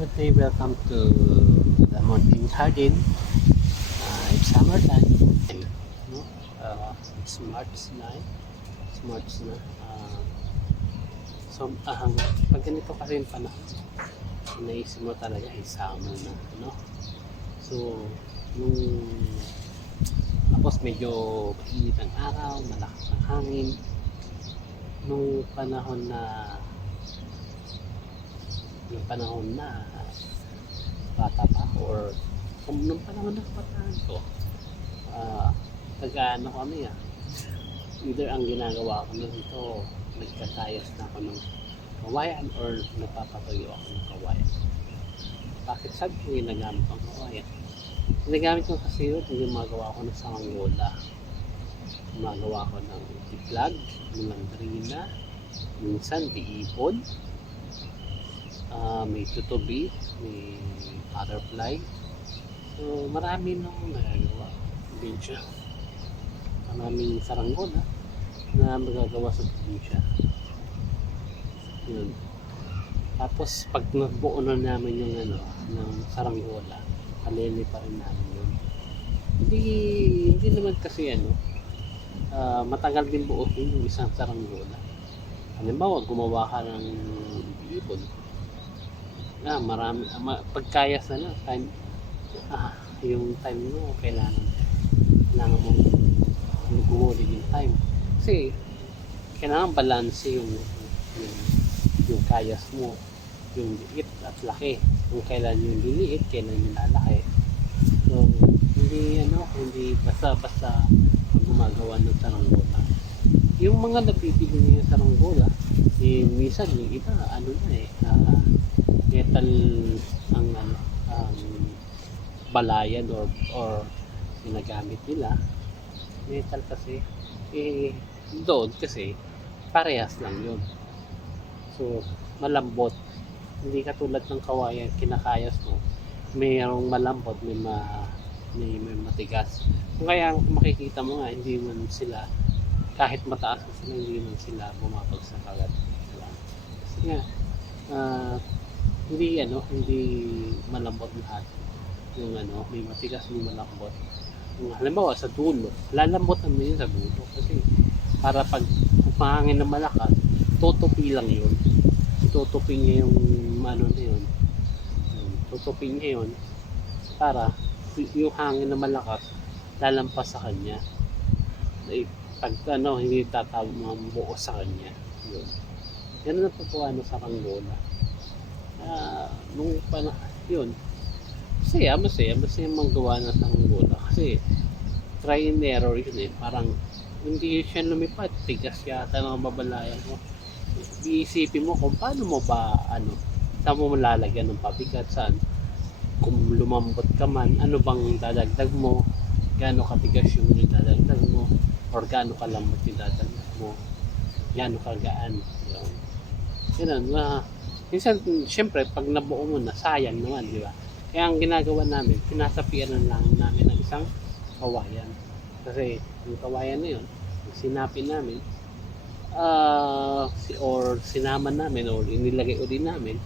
Good day, welcome to the Mountain Garden. It's summertime. No? It's March 9. It's March na. Pag ganito ka rin panahon, naisip mo talaga ay summer na. No? So, yung tapos medyo mainit ang araw, malakas ang hangin. Nung panahon na bata pa or nung panahon na kabataan ko, nag-ano kami either ang ginagawa ko na dito, nagkakayas na ako ng kawayan or napapatuyo ako ng kawayan. Bakit sabi ko ginagamit ang kawayan? Ginagamit ko kasi yun, gumagawa ko ng sanggola, gumagawa ko ng tiklag, ng landrina, minsan diipon, may tutubi, may butterfly. So marami nung nagagawa probinsya. Maraming saranggola na magagawa sa probinsya. Yun. Tapos pag nabuo na namin yung ng saranggola, kalili pa rin namin yun. Hindi naman kasi matagal din buuhin yung isang saranggola. Halimbawa, gumawa ka ng ibon. Marami, pagkayas na time, yung time mo, kailangan mong gumuli yung time. Kasi, kailangan balance yung kayas mo, yung liit at laki. Kung kailan yung liliit, kailan yung lalaki. So, hindi basta-basta gumagawa ng saranggola. Yung mga nabibili niya yung saranggola, minsan yung iba, metal ang balayan or ginagamit nila. Metal kasi, doon kasi, parehas lang yun. So, malambot. Hindi katulad ng kawayan, kinakayas mo. Mayroong malambot, may matigas. Kung kaya makikita mo nga, hindi man sila, kahit mataas na sila, hindi man sila bumabagsak agad. Kasi nga, hindi malambot lahat. Yung may matigas, may malambot. Yung halimbawa sa dulo, lalambotan mo yun sa dulo. Kasi para pag mahangin na malakas, tutupi lang yun. Tutupi niya yung yun. Tutupi niya yun para yung hangin na malakas lalampas sa kanya. Pag hindi tatawag buo sa kanya. Yun. Yan ang natutuwa sa saranggola. Nung yun, masaya magawa ng saranggola kasi try and error yun parang hindi siya lumipad, tigas yata ng babalayan mo. Iisipin mo kung paano mo ba saan mo malalagyan ng pabigat, saan kung lumambot ka man, ano bang dadagdag mo, gaano katigas yung dadagdag mo or gaano kalambot yung dadagdag mo, gaano kagaan yun. Minsan, syempre, pag nabuo mo na, sayang naman, di ba? Kaya ang ginagawa namin, pinasapian lang namin ng isang kawayan. Kasi, yung kawayan na yun, sinapin namin, or sinaman namin, or inilagay uli namin,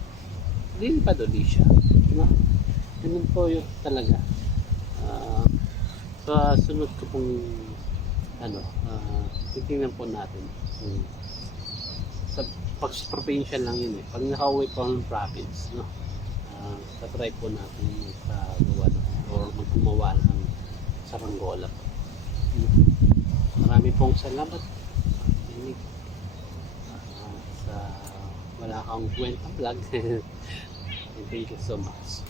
lilipad uli siya. Diba? Ganun po yun talaga. Sa sunod ko pong, titingnan po natin. Pag provincial lang yun pag nakauwi po ng province tatry po natin magpagawa or maggumawa ng saranggola. Marami pong salamat sa wala kang kwenta vlog. Thank you so much.